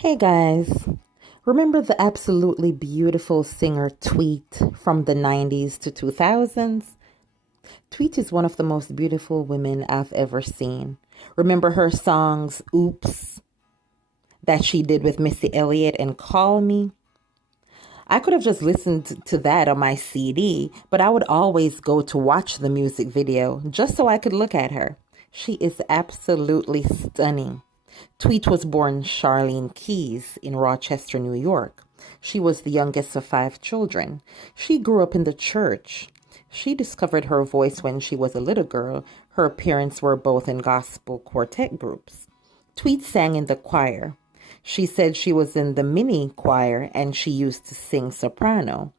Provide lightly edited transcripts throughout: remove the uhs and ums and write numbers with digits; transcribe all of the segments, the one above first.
Hey guys, remember the absolutely beautiful singer Tweet from the 90s to 2000s? Tweet is one of the most beautiful women I've ever seen. Remember her songs Oops that she did with Missy Elliott and Call Me? I could have just listened to that on my CD, but I would always go to watch the music video just so I could look at her. She is absolutely stunning. Tweet was born Charlene Keyes in Rochester, New York. She was the youngest of five children. She grew up in the church. She discovered her voice when she was a little girl. Her parents were both in gospel quartet groups. Tweet sang in the choir. She said she was in the mini choir and she used to sing soprano.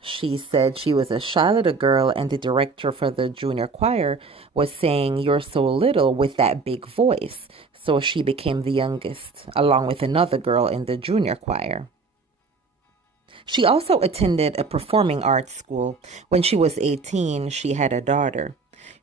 She said she was a shy little girl and the director for the junior choir was saying, "You're so little with that big voice." So she became the youngest, along with another girl in the junior choir. She also attended a performing arts school. When she was 18, she had a daughter.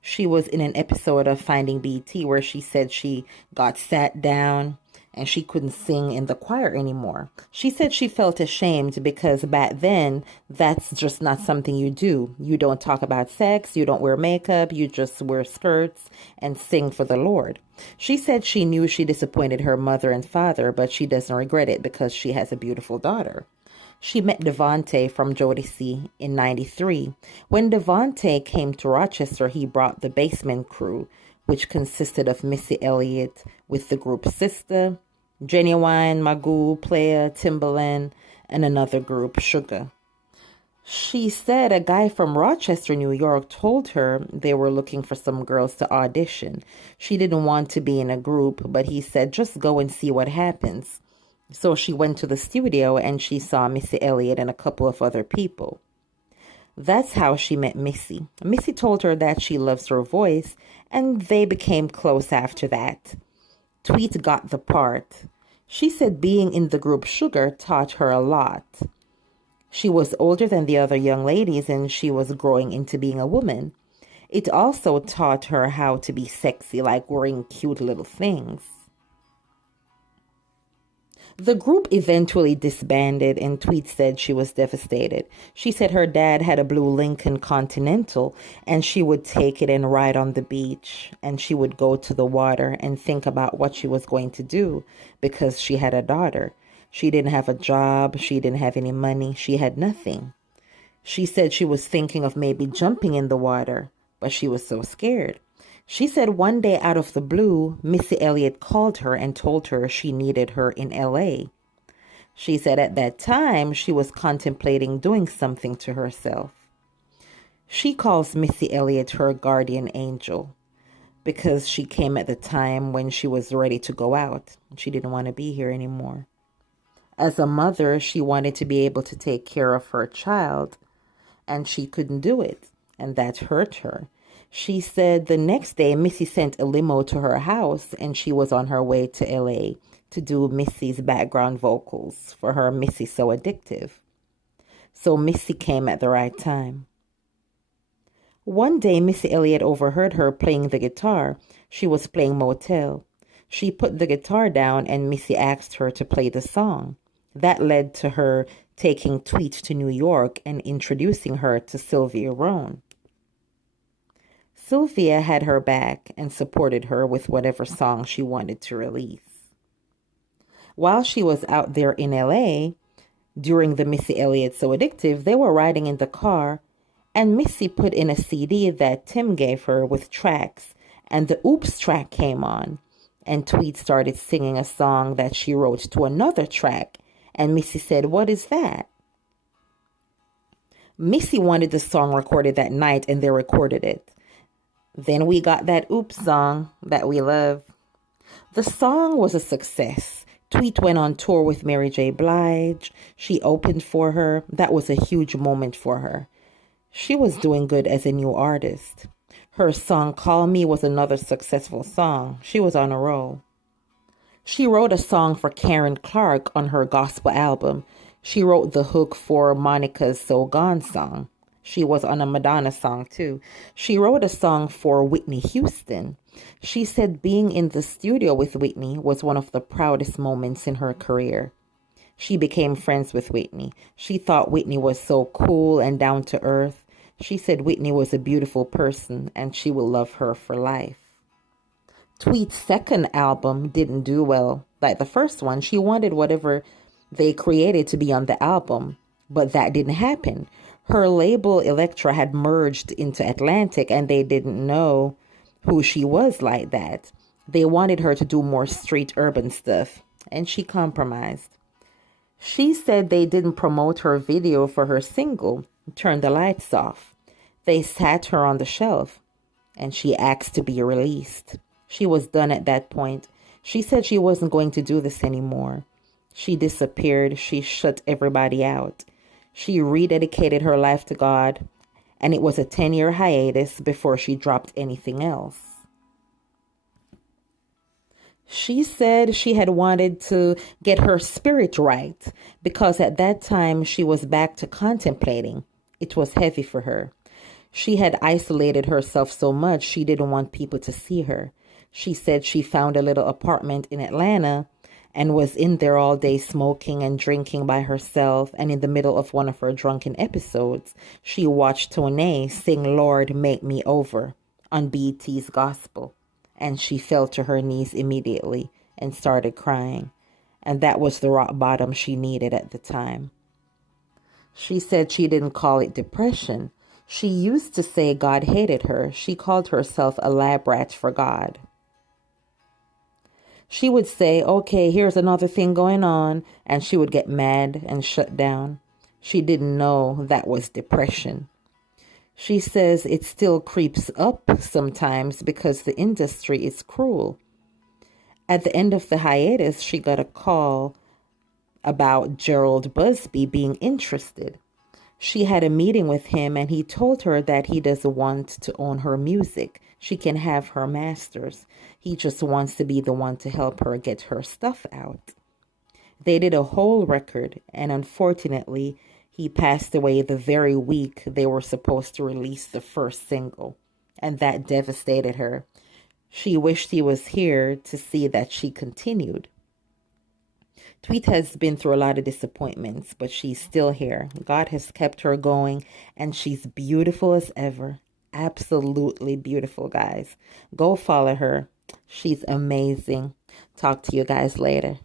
She was in an episode of Finding BT where she said she got sat down and she couldn't sing in the choir anymore. She said she felt ashamed because back then, that's just not something you do. You don't talk about sex, you don't wear makeup, you just wear skirts and sing for the Lord. She said she knew she disappointed her mother and father, but she doesn't regret it because she has a beautiful daughter. She met Devontae from Jodeci in 93. When Devontae came to Rochester, he brought the Basement Crew, which consisted of Missy Elliott with the group Sister, Genuine, Magoo, Player, Timbaland, and another group, Sugar. She said a guy from Rochester, New York, told her they were looking for some girls to audition. She didn't want to be in a group, but he said, just go and see what happens. So she went to the studio and she saw Missy Elliott and a couple of other people. That's how she met Missy. Missy told her that she loves her voice, and they became close after that. Tweet got the part. She said being in the group Sugar taught her a lot. She was older than the other young ladies and she was growing into being a woman. It also taught her how to be sexy, like wearing cute little things. The group eventually disbanded, and Tweet said she was devastated. She said her dad had a blue Lincoln Continental, and she would take it and ride on the beach, and she would go to the water and think about what she was going to do because she had a daughter. She didn't have a job, she didn't have any money, she had nothing. She said she was thinking of maybe jumping in the water, but she was so scared. She said one day out of the blue, Missy Elliott called her and told her she needed her in LA. She said at that time she was contemplating doing something to herself. She calls Missy Elliott her guardian angel because she came at the time when she was ready to go out. She didn't want to be here anymore. As a mother, she wanted to be able to take care of her child, and she couldn't do it, and that hurt her. She said the next day, Missy sent a limo to her house and she was on her way to LA to do Missy's background vocals for her Missy So Addictive. So Missy came at the right time. One day, Missy Elliott overheard her playing the guitar. She was playing Motel. She put the guitar down and Missy asked her to play the song. That led to her taking Tweet to New York and introducing her to Sylvia Rohn. Sylvia had her back and supported her with whatever song she wanted to release. While she was out there in LA, during the Missy Elliott So Addictive, they were riding in the car, and Missy put in a CD that Tim gave her with tracks, and the Oops track came on, and Tweet started singing a song that she wrote to another track, and Missy said, "What is that?" Missy wanted the song recorded that night, and they recorded it. Then we got that Oops song that we love. The song was a success. Tweet went on tour with Mary J. Blige. She opened for her. That was a huge moment for her. She was doing good as a new artist. Her song Call Me was another successful song. She was on a roll. She wrote a song for Karen Clark on her gospel album. She wrote the hook for Monica's So Gone song. She was on a Madonna song too. She wrote a song for Whitney Houston. She said being in the studio with Whitney was one of the proudest moments in her career. She became friends with Whitney. She thought Whitney was so cool and down to earth. She said Whitney was a beautiful person and she will love her for life. Tweet's second album didn't do well. Like the first one, she wanted whatever they created to be on the album, but that didn't happen. Her label Elektra had merged into Atlantic and they didn't know who she was like that. They wanted her to do more street urban stuff, and she compromised. She said they didn't promote her video for her single, Turn the Lights Off. They sat her on the shelf, and she asked to be released. She was done at that point. She said she wasn't going to do this anymore. She disappeared. She shut everybody out. She rededicated her life to God, and it was a 10-year hiatus before she dropped anything else. She said she had wanted to get her spirit right because at that time she was back to contemplating. It was heavy for her. She had isolated herself so much she didn't want people to see her. She said she found a little apartment in Atlanta and was in there all day smoking and drinking by herself. And in the middle of one of her drunken episodes, she watched Toné sing Lord Make Me Over on BET's Gospel. And she fell to her knees immediately and started crying. And that was the rock bottom she needed at the time. She said she didn't call it depression. She used to say God hated her. She called herself a lab rat for God. She would say, okay, here's another thing going on, and she would get mad and shut down. She didn't know that was depression. She says it still creeps up sometimes because the industry is cruel. At the end of the hiatus, she got a call about Gerald Busby being interested. She had a meeting with him and he told her that he doesn't want to own her music. She can have her masters. He just wants to be the one to help her get her stuff out. They did a whole record, and unfortunately, he passed away the very week they were supposed to release the first single, and that devastated her. She wished he was here to see that she continued. Tweet has been through a lot of disappointments, but she's still here. God has kept her going, and she's beautiful as ever. Absolutely beautiful, guys. Go follow her. She's amazing. Talk to you guys later.